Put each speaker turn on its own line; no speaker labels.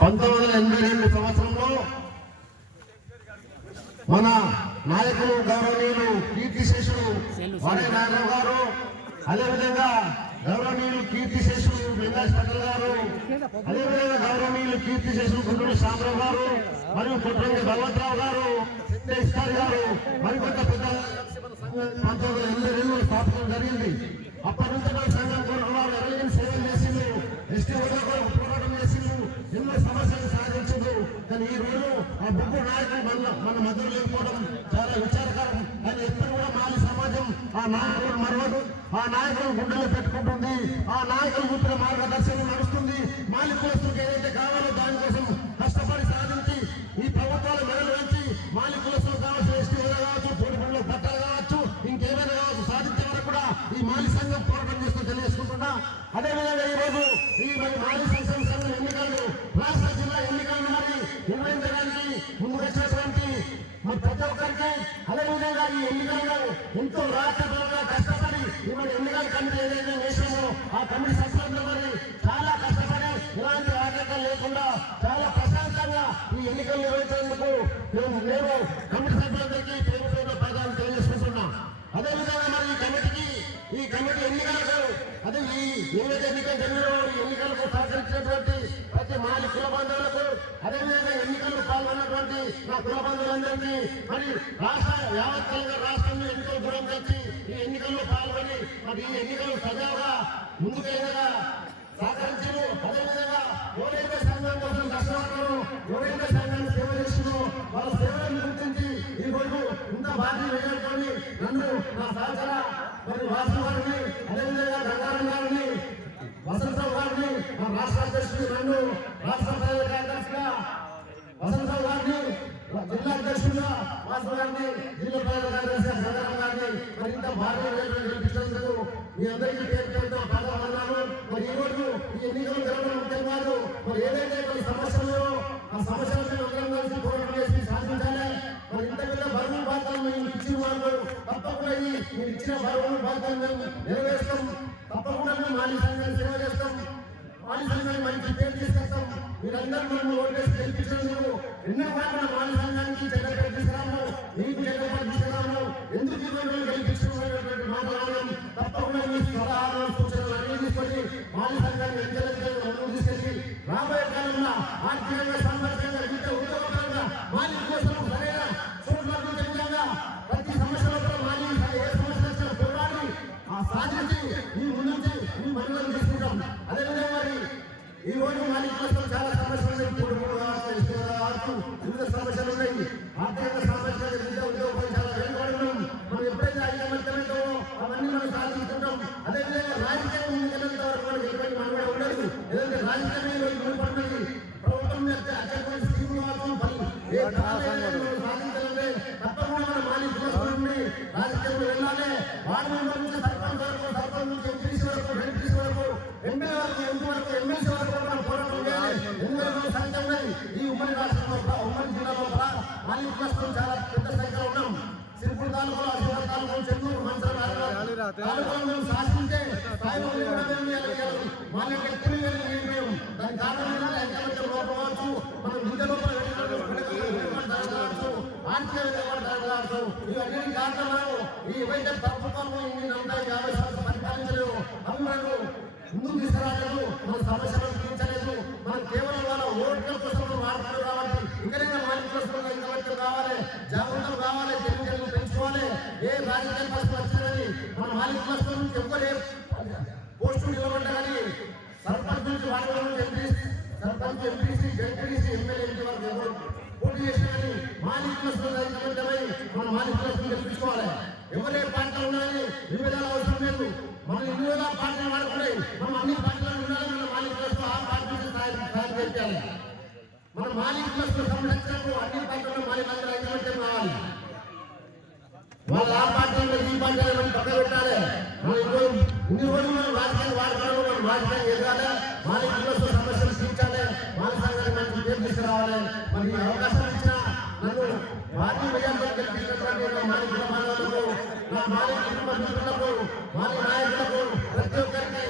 పంతొమ్మిది వందల ఎనభై రెండు సంవత్సరంలో మన నాయకులు గౌరవనీయులు కీర్తిశేషుడు వడే నారాయణ గారు అదేవిధంగా గౌరవనీయులు కీర్తిశేషుడు వెంకటేష్ పటేల్ గారు అదేవిధంగా గౌరవనీయులు కీర్తిశేషుడు గుండూరు శామరావు గారు మరియు కొట్టంగి భగవంతరావు గారు ఇస్కార్ గారు మరికొంత పెద్ద పంతొమ్మిది వందల ఎనభై రెండులో స్థాపించడం జరిగింది. అప్పటి నుంచి సంఘం కొరకు ఎవరైనా సేవలు చేసింది ఎస్టీ ఎన్నో సమస్యలు సాధించదు కానీ ఈ రోజు ఆ బొగ్గు నాయకులు మన మన మధ్యలో లేకపోవడం చాలా విచారకరం. కానీ ఎప్పుడు కూడా మాలి సమాజం ఆ నాయకులు మరవదు. ఆ నాయకులు గుండెలు పెట్టుకుంటుంది. ఆ నాయకులు ఈ ఎన్నికల్లో ఎంతో రాష్ట్రంగా కష్టపడి ఈ మరి ఎన్నికల కమిటీ ఏదైతే వేసామో ఆ కమిటీ సభ్యులందరూ చాలా కష్టపడి ఇలాంటి ఆటంకాలు లేకుండా చాలా ప్రశాంతంగా ఈ ఎన్నికలు నిర్వహించేందుకు మేము నేను కమిటీ సభ్యులందరికీ పేరు పేరు పదాలు తెలియజేసుకుంటున్నాం అదేవిధంగా మరి ఈ కమిటీకి ఈ కమిటీ ఎన్నికలకు అదే ఈ ఏదైతే ఎన్నికలు జరిగినో ఈ ఎన్నికలకు సహకరించినటువంటి ప్రతి మాలి కుల బంధువులకు అదేవిధంగా ఎన్నికల్లో పాల్గొన్నటువంటి నా కుల మరి రాష్ట్ర యావత్ తెలంగాణ రాష్ట్రంలో ఎన్నికలు దూరం తెచ్చి ఈ ఎన్నికల్లో పాల్గొని మరి ఈ ఎన్నికలు సజావుగా ముందుకైనగా సహకరించను. అదేవిధంగా ఓరేంద్ర సంఘం కోసం దర్శనాలను ఓరేంద్ర సంఘాన్ని సేవ చేసుకుని వాళ్ళ సేవలను గుర్తించి ఈ రోజు ఇంత భారీ వేయాలని నన్ను నా సహచర మరి వాసు గారిని అదేవిధంగా గంగారం గారిని వసంతరావు గారిని మా రాష్ట్ర అధ్యక్షుడు నన్ను రాష్ట్ర ప్రజల కార్యదర్శిగా వసంతరావు గారిని జిల్లా అధ్యక్షుడిగా వాసు గారిని జిల్లా గారిని మరి ఇంత గెలిపించినందుకు మీ అందరికీ పేరు పేరుతో పాల్గొన్నాను మరి ఈ రోజు ఈ ఎన్నికలు జరగడం ముఖ్యం కాదు మరి ఏదైతే కొన్ని సమస్యలు ఆ సమస్యలను అందరం కలిసి పోరాటం చేసి సాధించాలి మరి ఇంత పెద్ద బరువు బాధ్యతలు మేము ఇచ్చిన వాళ్ళు తప్పకుండా మీరు ఇచ్చిన బరువు బాధ్యతలు మేము నెరవేరుస్తాం తప్పకుండా మేము మాలి సంఘాన్ని సేవ చేస్తాం మాలి సంఘాన్ని మంచి పేరు తీసుకొస్తాం మీరందరూ మనం ఓటేసి గెలిపించినందుకు ఎన్నో కాకుండా మాలి ఆర్థికంగా సామాజికంగా విద్య ఉద్యోగపరంగా మాలి కోసం సరైన చోట్లకు విధంగా ప్రతి సమస్యలో కూడా మాలి ఏ సమస్య వచ్చినా పోరాడి ఆ సాధించి ఈ ముందుంచి ఈ మనుగడలు తీసుకుంటాం. అదేవిధంగా మరి ఈ రోజు మాలి కోసం చాలా సమస్యలు ఉన్నాయి ఇప్పుడు మూడు కావచ్చు, ఇసుక కావచ్చు, వివిధ సమస్యలు ఉన్నాయి ఆర్థిక సామాజిక విద్య ఉద్యోగం చాలా వెనుకబడి ఉన్నాం మనం ఎప్పుడైతే ఐకమత్యమైందో అవన్నీ మనం సాధించుకుంటాం అదేవిధంగా రాజకీయం ముందుకెళ్ళేంత వరకు మనకి ఎటువంటి మనుగడ ఉండదు ఏదంటే రాజకీయమే ఈరోజు ముడిపడినది ప్రభుత్వం యొక్క అత్యధిక స్కీములు మాత్రం పని ఏ కార్యాలయంలో మనం సాధించాలంటే తప్పకుండా మన మాలి కులస్తులని రాజకీయంలో వెళ్ళాలి నుంచి సర్పంచ్ వరకు సర్పంచ్ నుంచి ఎంపీసీ వరకు ఎంపీసీ వరకు ఎమ్మెల్యే వరకు ఎంపీ వరకు ఎమ్మెల్సీ వరకు మనం పోరాటం చేయాలి ఎందుకంటే మన సంఖ్య ఈ ఉమ్మడి రాష్ట్రంలో ఉమ్మడి జిల్లాలో చాలా పెద్ద సంఖ్యలో ఉన్నాం సిరిపూర్ తాలూకాలో అశోక తాలూకాలో చెన్నూరు మంచం తాలూకాలో మేము శాసించే స్థాయిలో వెళ్ళి మేము దాని కారణం ఏంటంటే ఐకమత్య మనం విద్య లోపల ఆర్థిక కావచ్చు ఇవన్నీ కారణాలు ఈ వైద్య ప్రభుత్వంలో ఇన్ని నలభై యాభై శాతం పరిపాలించలేదు అవి ముందుకు తీసుకురాలేదు మన సమస్యలను తీర్చలేదు మనం కేవలం వాళ్ళ ఓట్ల కోసం వాడుతున్నారు కాబట్టి ఇంకనైనా మాలిక కోసం ఇంకా కావాలి జాగ్రత్తలు కావాలి తెలివితేటలు పెంచుకోవాలి ఏ రాజకీయ పరిస్థితి వచ్చిందని మన మాలిక కోసం నుంచి ఎవరు పోస్టులు సర్పంచ్ నుంచి ward MP sarpanch MPC ZPC MLA ఇంటి వరకు ఎవరు పోటీ చేసినా మాలిక కోసం ఐకమత్యమై మన మాలిక కోసం గెలిపించుకోవాలి ఎవరే పార్టీలు ఉన్నాయని వివిధాల అవసరం లేదు మనం ఇన్ని విధాల పార్టీలు వాడుకున్నాయి మనం అన్ని పార్టీలు ఉండాలి మన మాలిక కోసం ఆ పార్టీ నుంచి సాయం సాయం చేయాలి మన మాలిక కోసం సంరక్షణకు అన్ని పార్టీలు మాలిక ఐకమత్యం కావాలి వాళ్ళు ఆ పార్టీలో ఈ పార్టీలో మనం పక్క పెట్టాలి మనం ఇప్పుడు ఇన్ని రోజులు మనం రాజకీయాలు వాడుకోవడం మనం రాజకీయాలు ఎదగాలి వాళ్ళ ఇంట్లో సమస్యలు తీర్చాలి వాళ్ళ సంఘాన్ని మనకి పేరు తీసుకురావాలి మరి ఈ అవకాశం ఇచ్చిన నన్ను భారీ విజయంతో గెలిపించినటువంటి నా మాలి కుల మానవులకు నా మాలి కుటుంబ మిత్రులకు మాలి నాయకులకు ప్రతి ఒక్కరికి